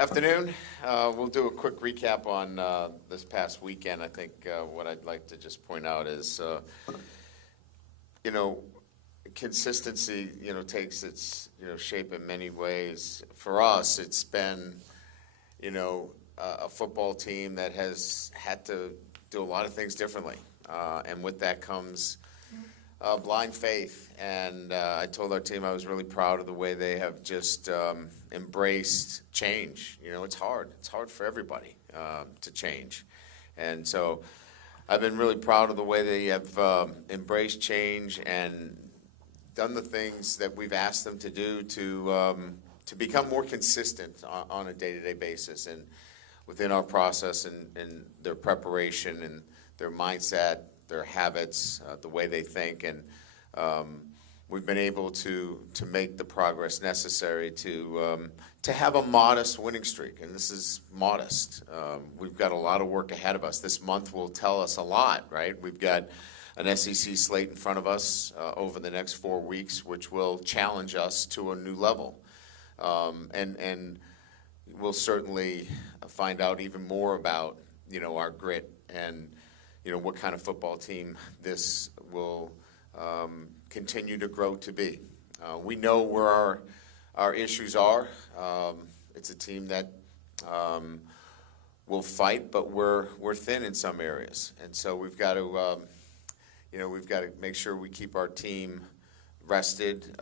Afternoon. We'll do a quick recap on this past weekend. I think what I'd like to just point out is, consistency, takes its, shape in many ways. For us, it's been, a football team that has had to do a lot of things differently. And with that comes blind faith. And I told our team I was really proud of the way they have just embraced change. It's hard. It's hard for everybody to change. And so I've been really proud of the way they have embraced change and done the things that we've asked them to do to become more consistent on a day-to-day basis and within our process and their preparation and their mindset, their habits, the way they think, and we've been able to make the progress necessary to have a modest winning streak, and this is modest. We've got a lot of work ahead of us. This month will tell us a lot, right? We've got an SEC slate in front of us over the next 4 weeks, which will challenge us to a new level, and we'll certainly find out even more about our grit and what kind of football team this will continue to grow to be. We know where our issues are. It's a team that will fight, but we're thin in some areas, and so we've got to make sure we keep our team rested.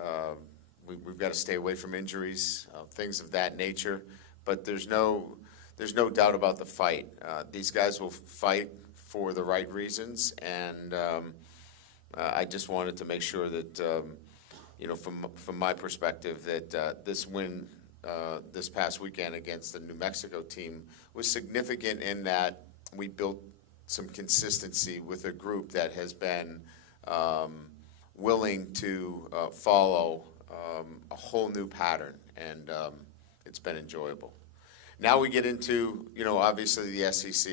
We've got to stay away from injuries, things of that nature. But there's no doubt about the fight. These guys will fight for the right reasons, and I just wanted to make sure that, from my perspective, that this win this past weekend against the New Mexico team was significant in that we built some consistency with a group that has been willing to follow a whole new pattern, and it's been enjoyable. Now we get into, obviously the SEC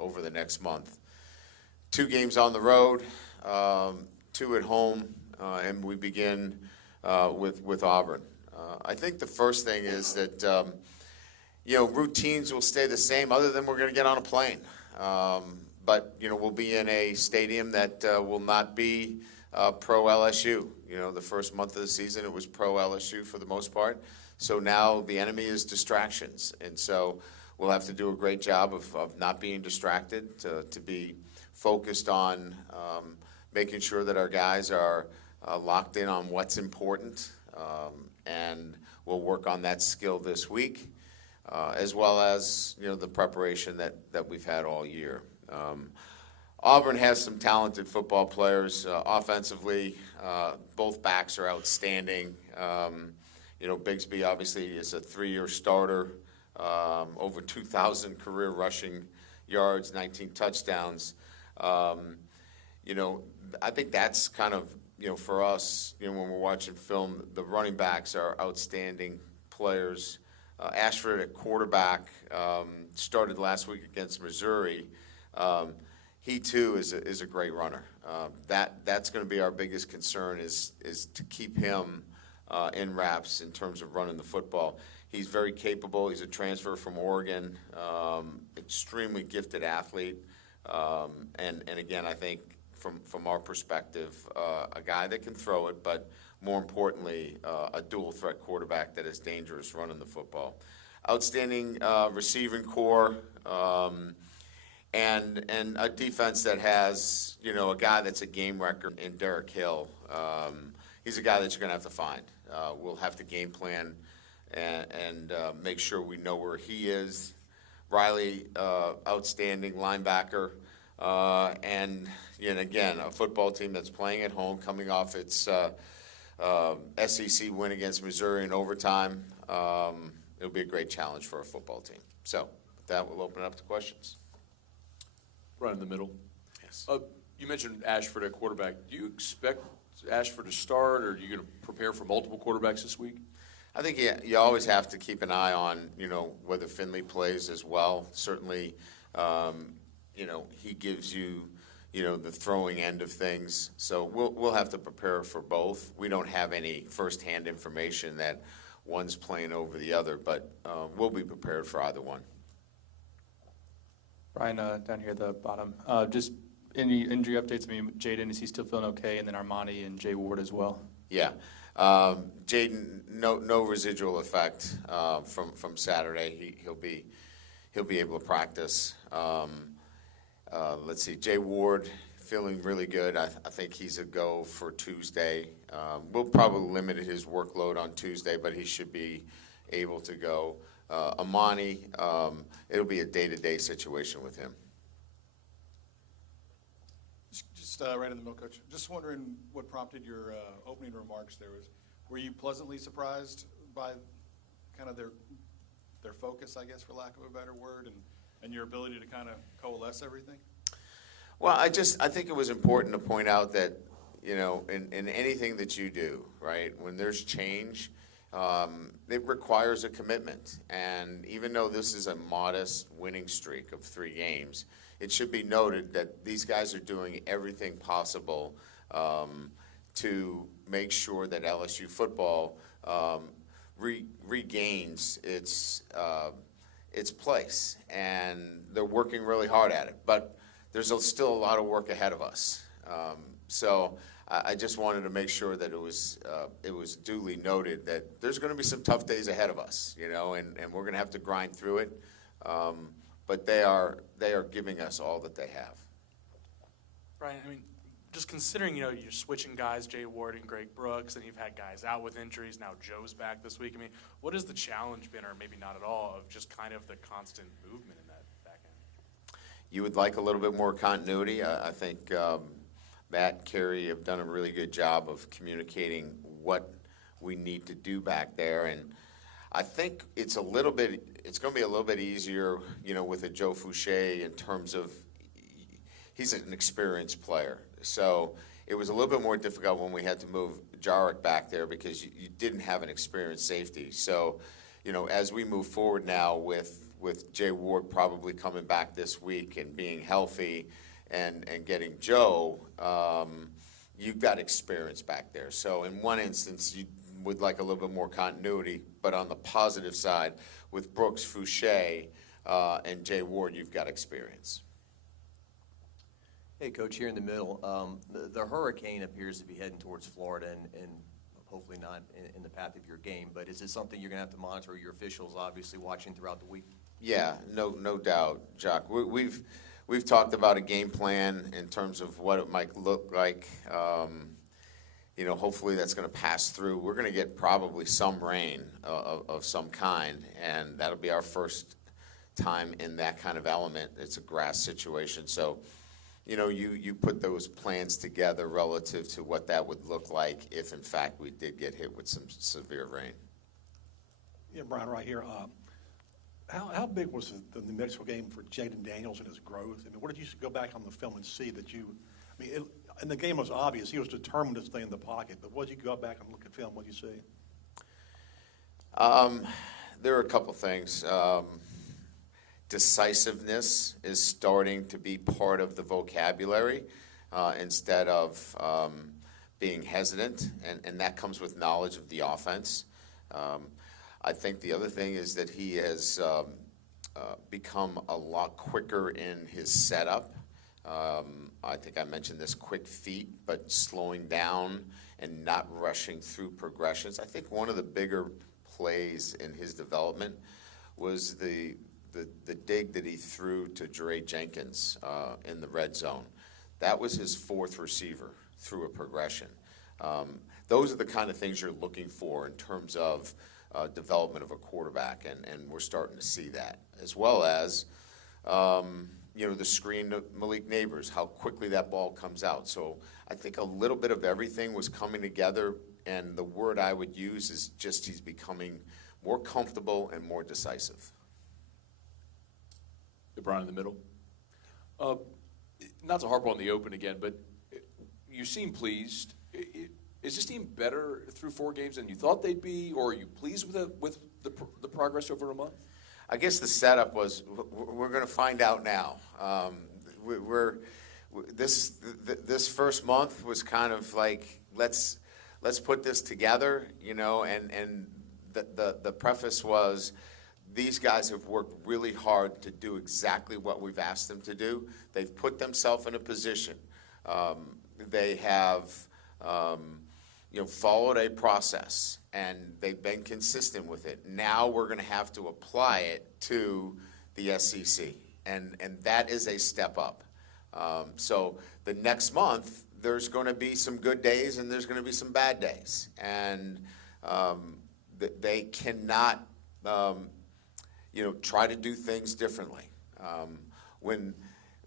over the next month. 2 games on the road, 2 at home, and we begin with Auburn. I think the first thing is that, routines will stay the same other than we're going to get on a plane. But, we'll be in a stadium that will not be pro LSU. The first month of the season it was pro LSU for the most part. So now the enemy is distractions, and so we'll have to do a great job of not being distracted, to be focused on making sure that our guys are locked in on what's important, and we'll work on that skill this week, as well as the preparation that we've had all year. Auburn has some talented football players. Offensively, both backs are outstanding. Bigsby obviously is a 3-year starter, over 2,000 career rushing yards, 19 touchdowns. I think that's kind of, for us, when we're watching film, the running backs are outstanding players. Ashford at quarterback started last week against Missouri. He too is a great runner. That's going to be our biggest concern is to keep him in wraps in terms of running the football. He's very capable. He's a transfer from Oregon, extremely gifted athlete. And again, I think from our perspective, a guy that can throw it, but more importantly, a dual threat quarterback that is dangerous running the football. Outstanding receiving core, and a defense that has, a guy that's a game record in Derek Hill. He's a guy that you're going to have to find. We'll have to game plan and make sure we know where he is. Riley, outstanding linebacker. And again, a football team that's playing at home, coming off its SEC win against Missouri in overtime. It'll be a great challenge for a football team. So with that, we'll open it up to questions. Right in the middle. Yes. You mentioned Ashford at quarterback. Do you expect Ashford to start, or are you going to prepare for multiple quarterbacks this week? I think you always have to keep an eye on, whether Finley plays as well. Certainly, he gives you, the throwing end of things. So we'll have to prepare for both. We don't have any firsthand information that one's playing over the other, but we'll be prepared for either one. Brian, down here at the bottom, just any injury updates? I mean, Jaden, is he still feeling okay? And then Armani and Jay Ward as well. Yeah, Jaden, no residual effect from Saturday. He'll be able to practice. Let's see, Jay Ward feeling really good. I think he's a go for Tuesday. We'll probably limit his workload on Tuesday, but he should be able to go. Amani, it'll be a day-to-day situation with him. Just right in the middle, Coach. Just wondering what prompted your opening remarks there. Were you pleasantly surprised by kind of their focus, I guess, for lack of a better word, and your ability to kind of coalesce everything? Well, I think it was important to point out that, you know, in anything that you do, right, when there's change, it requires a commitment. And even though this is a modest winning streak of 3 games, it should be noted that these guys are doing everything possible to make sure that LSU football regains its place. And they're working really hard at it. But there's still a lot of work ahead of us. So I just wanted to make sure that it was duly noted that there's going to be some tough days ahead of us, you know, and we're going to have to grind through it. But they are giving us all that they have. Brian, I mean, just considering, you know, you're switching guys, Jay Ward and Greg Brooks, and you've had guys out with injuries. Now Joe's back this week. I mean, what has the challenge been, or maybe not at all, of just kind of the constant movement in that back end? You would like a little bit more continuity. I think Matt and Kerry have done a really good job of communicating what we need to do back there, and I think it's going to be a little bit easier, you know, with a Joe Fouché in terms of he's an experienced player. So it was a little bit more difficult when we had to move Jarek back there because you didn't have an experienced safety. So, you know, as we move forward now with Jay Ward probably coming back this week and being healthy and getting Joe, you've got experience back there. So in one instance, you would like a little bit more continuity, but on the positive side, with Brooks, Fouché, and Jay Ward, you've got experience. Hey, Coach, here in the middle, the hurricane appears to be heading towards Florida and hopefully not in the path of your game, but is it something you're going to have to monitor, your officials obviously watching throughout the week? Yeah, no doubt, Jack. We've talked about a game plan in terms of what it might look like. You know, hopefully that's going to pass through. We're going to get probably some rain of some kind, and that'll be our first time in that kind of element. It's a grass situation, so you know, you put those plans together relative to what that would look like if, in fact, we did get hit with some severe rain. Yeah, Brian, right here. How big was the New Mexico game for Jaden Daniels and his growth? I mean, what did you go back on the film and see that you – I mean, and the game was obvious. He was determined to stay in the pocket. But what did you go back and look at film? What did you see? There are a couple things. Decisiveness is starting to be part of the vocabulary instead of being hesitant, and that comes with knowledge of the offense. I think the other thing is that he has become a lot quicker in his setup. I think I mentioned this, quick feet, but slowing down and not rushing through progressions. I think one of the bigger plays in his development was the dig that he threw to Jerry Jenkins in the red zone. That was his 4th receiver through a progression. Those are the kind of things you're looking for in terms of development of a quarterback, and we're starting to see that, as well as you know, the screen to Malik Neighbors, how quickly that ball comes out. So I think a little bit of everything was coming together, and the word I would use is just he's becoming more comfortable and more decisive. Brian in the middle. Not to harp on the open again, but you seem pleased. Is this team better through 4 games than you thought they'd be, or are you pleased with the progress over a month? I guess the setup was we're going to find out now. This first month was kind of like let's put this together, you know, and the preface was, these guys have worked really hard to do exactly what we've asked them to do. They've put themselves in a position. They have, followed a process, and they've been consistent with it. Now we're going to have to apply it to the SEC, and that is a step up. So the next month, there's going to be some good days and there's going to be some bad days, and they cannot, try to do things differently. When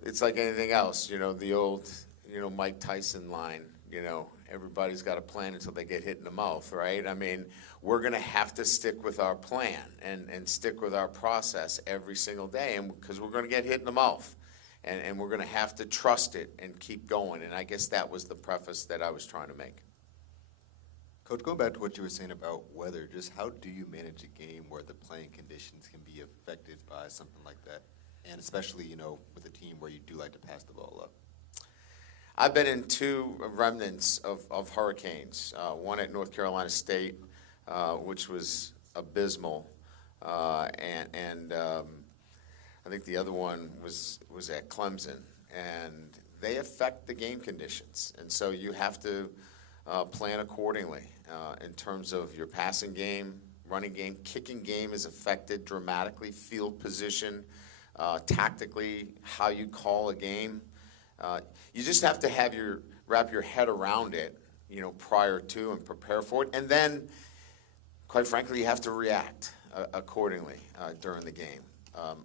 it's like anything else, the old, Mike Tyson line, everybody's got a plan until they get hit in the mouth, right? I mean, we're going to have to stick with our plan and stick with our process every single day, and because we're going to get hit in the mouth, and we're going to have to trust it and keep going. And I guess that was the preface that I was trying to make. Coach, going back to what you were saying about weather, just how do you manage a game where the playing conditions can be affected by something like that? And especially, with a team where you do like to pass the ball up. I've been in two remnants of hurricanes, one at North Carolina State, which was abysmal, and I think the other one was at Clemson, and they affect the game conditions, and so you have to plan accordingly in terms of your passing game, running game. Kicking game is affected dramatically, field position, tactically, how you call a game. You just have to wrap your head around it, prior to and prepare for it. And then, quite frankly, you have to react accordingly during the game.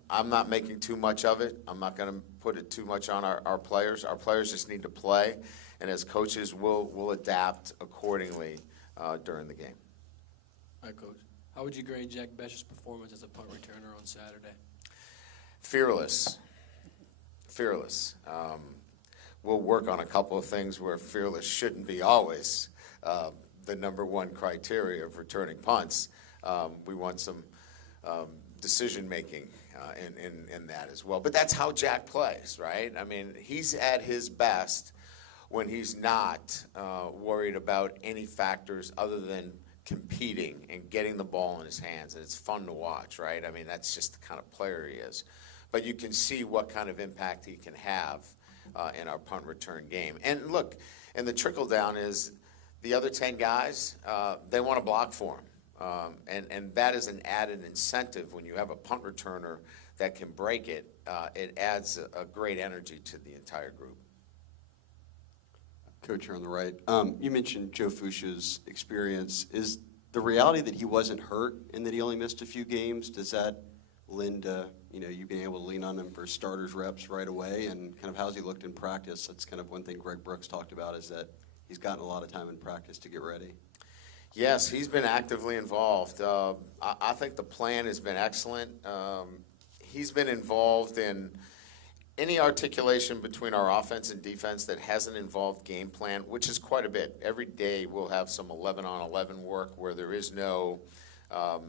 I'm not making too much of it. I'm not going to put it too much on our players. Our players just need to play. And as coaches, we'll adapt accordingly during the game. All right, Coach. How would you grade Jack Besch's performance as a punt returner on Saturday? Fearless. We'll work on a couple of things where fearless shouldn't be always the number one criteria of returning punts. We want some decision-making in that as well. But that's how Jack plays, right? I mean, he's at his best when he's not worried about any factors other than competing and getting the ball in his hands. And it's fun to watch, right? I mean, that's just the kind of player he is. But you can see what kind of impact he can have in our punt return game. And look, and the trickle down is the other 10 guys, they want to block for him. And that is an added incentive when you have a punt returner that can break it. It adds a great energy to the entire group. Coach, you're on the right. You mentioned Joe Fuchsia's experience. Is the reality that he wasn't hurt and that he only missed a few games, does that lend you being able to lean on him for starters reps right away? And kind of how's he looked in practice? That's kind of one thing Greg Brooks talked about, is that he's gotten a lot of time in practice to get ready. Yes, he's been actively involved. I think the plan has been excellent. He's been involved in any articulation between our offense and defense that hasn't involved game plan, which is quite a bit. Every day we'll have some 11-on-11 work where there is no,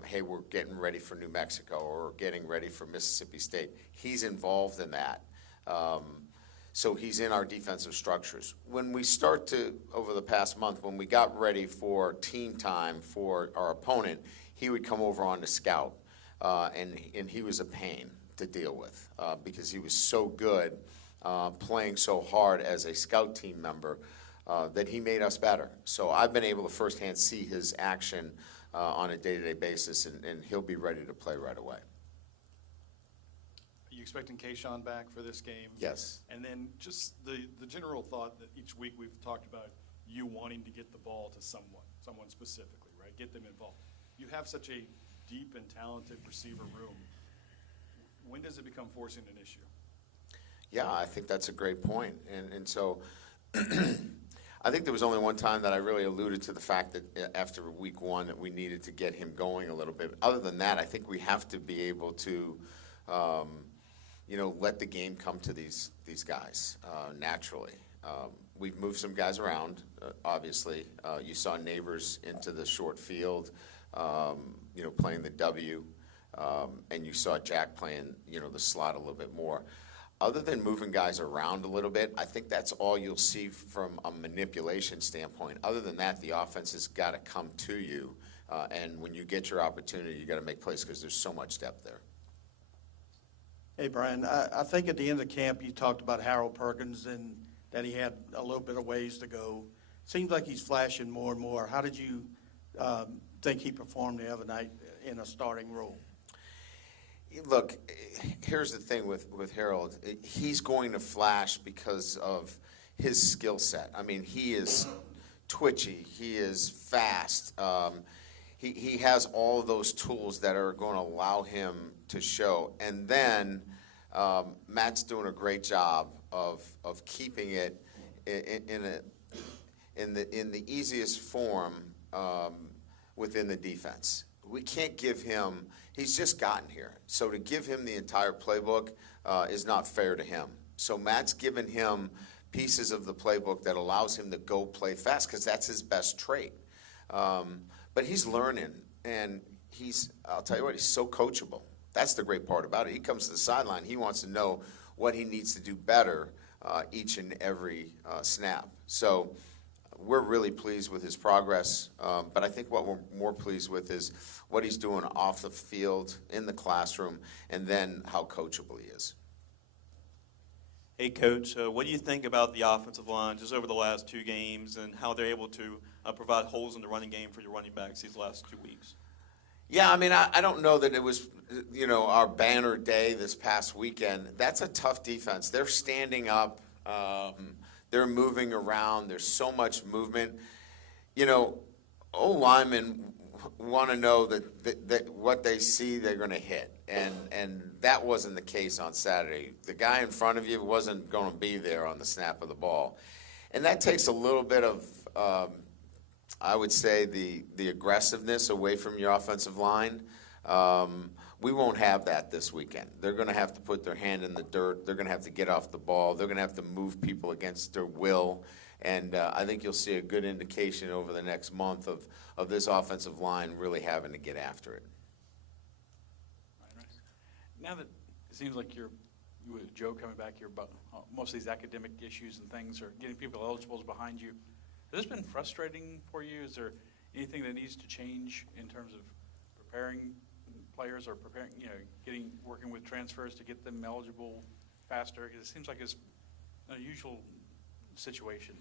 hey, we're getting ready for New Mexico or getting ready for Mississippi State. He's involved in that. So he's in our defensive structures. When we start to, over the past month, when we got ready for team time for our opponent, he would come over on the scout, and he was a pain to deal with because he was so good playing so hard as a scout team member that he made us better. So I've been able to firsthand see his action on a day-to-day basis, and he'll be ready to play right away. Are you expecting Keyshawn back for this game? Yes. And then just the general thought that each week we've talked about you wanting to get the ball to someone specifically, right? Get them involved. You have such a deep and talented receiver room. When does it become forcing an issue? Yeah, I think that's a great point. And so I think there was only one time that I really alluded to the fact that after week one that we needed to get him going a little bit. Other than that, I think we have to be able to, let the game come to these guys naturally. We've moved some guys around, obviously. You saw Neighbors into the short field, playing the W. And you saw Jack playing, the slot a little bit more. Other than moving guys around a little bit, I think that's all you'll see from a manipulation standpoint. Other than that, the offense has got to come to you And when you get your opportunity, you got to make plays because there's so much depth there. Hey, Brian, I think at the end of camp you talked about Harold Perkins and that he had a little bit of ways to go. Seems like he's flashing more and more. How did you think he performed the other night in a starting role? Look, here's the thing with Harold. He's going to flash because of his skill set. I mean, he is twitchy. He is fast. He has all of those tools that are going to allow him to show. And then Matt's doing a great job of keeping it in the easiest form within the defense. We can't give him. He's just gotten here, so to give him the entire playbook is not fair to him. So Matt's given him pieces of the playbook that allows him to go play fast because that's his best trait. But he's learning, and I'll tell you what, he's so coachable. That's the great part about it. He comes to the sideline. He wants to know what he needs to do better each and every snap. So we're really pleased with his progress, but I think what we're more pleased with is what he's doing off the field, in the classroom, and then how coachable he is. Hey, Coach, what do you think about the offensive line just over the last 2 games and how they're able to provide holes in the running game for your running backs these last 2 weeks? Yeah, I mean, I don't know that it was, our banner day this past weekend. That's a tough defense. They're standing up. They're moving around. There's so much movement. O-linemen want to know that what they see they're going to hit, and that wasn't the case on Saturday. The guy in front of you wasn't going to be there on the snap of the ball, and that takes a little bit of, I would say, the aggressiveness away from your offensive line. We won't have that this weekend. They're going to have to put their hand in the dirt. They're going to have to get off the ball. They're going to have to move people against their will. And I think you'll see a good indication over the next month of this offensive line really having to get after it. Right. Now that it seems like you're with Joe coming back here, about most of these academic issues and things are getting people eligible behind you. Has this been frustrating for you? Is there anything that needs to change in terms of preparing players or preparing, working with transfers to get them eligible faster? Because it seems like it's an unusual situation.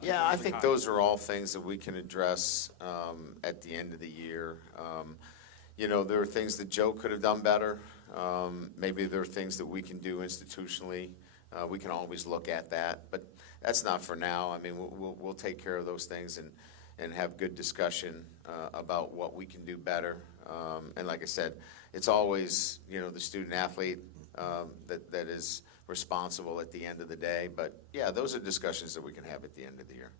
Yeah, I think those are all things that we can address at the end of the year. There are things that Joe could have done better. Maybe there are things that we can do institutionally. We can always look at that, but that's not for now. I mean, we'll take care of those things and have good discussion about what we can do better. And like I said, it's always, the student athlete that is responsible at the end of the day. But yeah, those are discussions that we can have at the end of the year.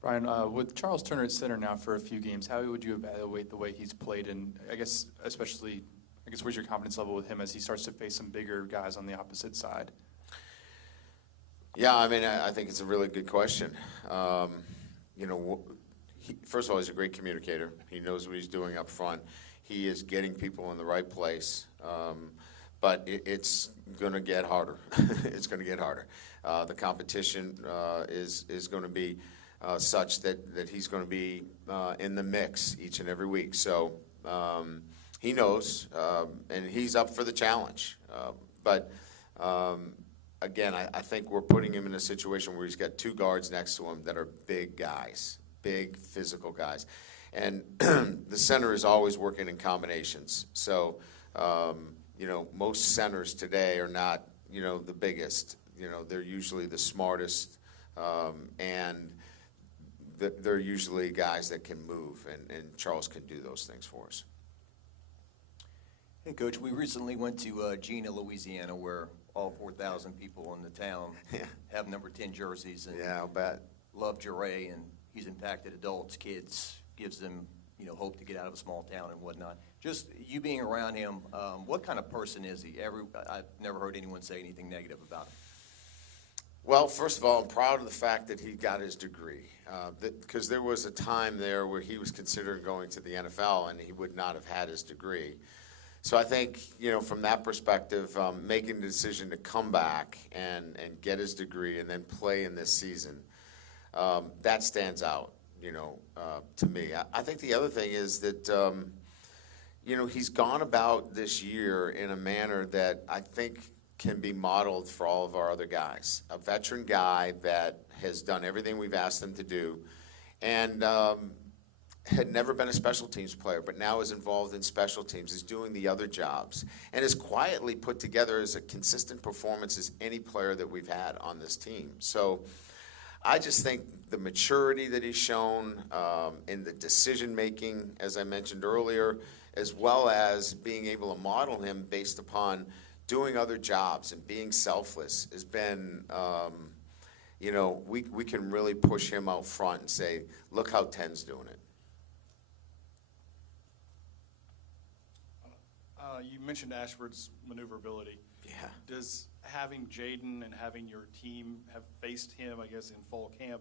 Brian, with Charles Turner at center now for a few games, how would you evaluate the way he's played? And where's your confidence level with him as he starts to face some bigger guys on the opposite side? Yeah, I mean, I think it's a really good question. First of all, he's a great communicator. He knows what he's doing up front. He is getting people in the right place. But it's going to get harder. It's going to get harder. The competition is going to be such that he's going to be in the mix each and every week. So he knows, and he's up for the challenge. But again, I think we're putting him in a situation where he's got 2 guards next to him that are big guys, big physical guys. And the center is always working in combinations. So, most centers today are not, the biggest. They're usually the smartest, and they're usually guys that can move, and Charles can do those things for us. Hey, Coach, we recently went to Gina, Louisiana, where all 4,000 people in the town have number 10 jerseys. And yeah, I'll bet. Love Jerry, and he's impacted adults, kids, gives them, hope to get out of a small town and whatnot. Just you being around him, what kind of person is he? I've never heard anyone say anything negative about him. Well, first of all, I'm proud of the fact that he got his degree, because there was a time there where he was considering going to the NFL, and he would not have had his degree. So I think, from that perspective, making the decision to come back and get his degree and then play in this season, that stands out. to me. I think the other thing is that, he's gone about this year in a manner that I think can be modeled for all of our other guys. A veteran guy that has done everything we've asked him to do, and had never been a special teams player, but now is involved in special teams, is doing the other jobs, and is quietly put together as a consistent performance as any player that we've had on this team. So I just think the maturity that he's shown in the decision-making, as I mentioned earlier, as well as being able to model him based upon doing other jobs and being selfless, has been, we can really push him out front and say, look how Ten's doing it. You mentioned Ashford's maneuverability. Yeah. Does having Jaden and having your team have faced him, I guess, in fall camp,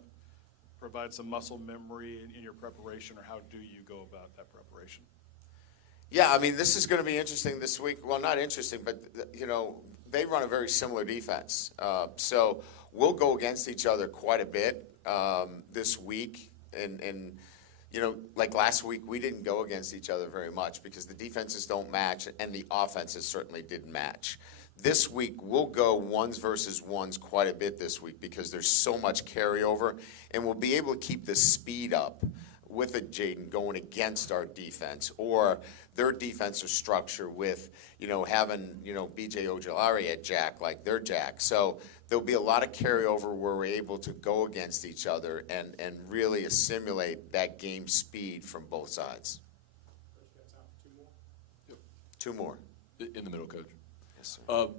provide some muscle memory in your preparation, or how do you go about that preparation? Yeah, I mean, this is going to be interesting this week. Well, not interesting, but, they run a very similar defense. So we'll go against each other quite a bit this week. And like last week, we didn't go against each other very much because the defenses don't match and the offenses certainly didn't match. This week, we'll go ones versus ones quite a bit this week because there's so much carryover, and we'll be able to keep the speed up with a Jaden going against our defense or their defensive structure with, having, B.J. Ojolari at Jack like their Jack. So there'll be a lot of carryover where we're able to go against each other and really assimilate that game speed from both sides. Two more. In the middle, Coach. Yes, sir.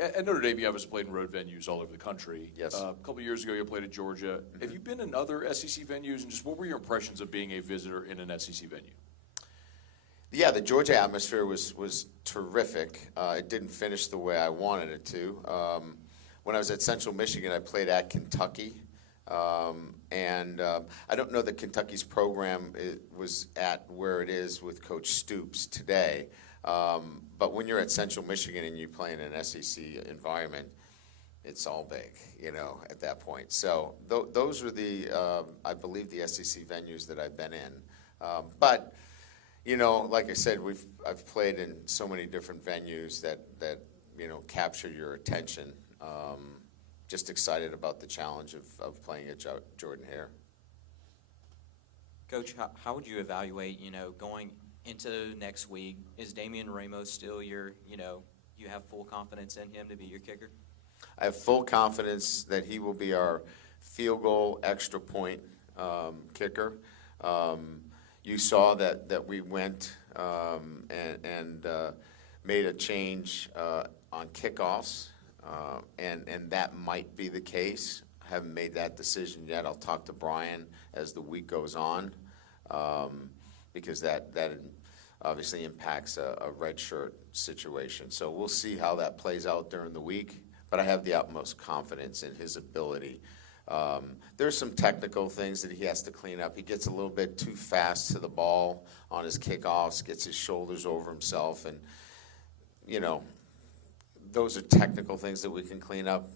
At Notre Dame, you obviously played in road venues all over the country. Yes. A couple of years ago, you played at Georgia. Mm-hmm. Have you been in other SEC venues, and just what were your impressions of being a visitor in an SEC venue? Yeah, the Georgia atmosphere was terrific. It didn't finish the way I wanted it to. When I was at Central Michigan, I played at Kentucky. And I don't know that Kentucky's program was at where it is with Coach Stoops today. But when you're at Central Michigan and you play in an SEC environment, it's all big, at that point. So those are I believe, the SEC venues that I've been in. But, like I said, I've played in so many different venues that capture your attention. Just excited about the challenge of playing at Jordan-Hare. Coach, how would you evaluate, going into next week? Is Damien Ramos still you have full confidence in him to be your kicker? I have full confidence that he will be our field goal extra point kicker. You saw that we went and made a change on kickoffs, and that might be the case. I haven't made that decision yet. I'll talk to Brian as the week goes on, because that obviously impacts a red shirt situation. So we'll see how that plays out during the week, but I have the utmost confidence in his ability. There's some technical things that he has to clean up. He gets a little bit too fast to the ball on his kickoffs, gets his shoulders over himself, and, those are technical things that we can clean up.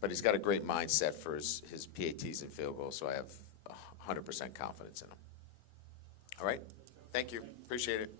But he's got a great mindset for his PATs and field goals, so I have 100% confidence in him. All right? Thank you. Appreciate it.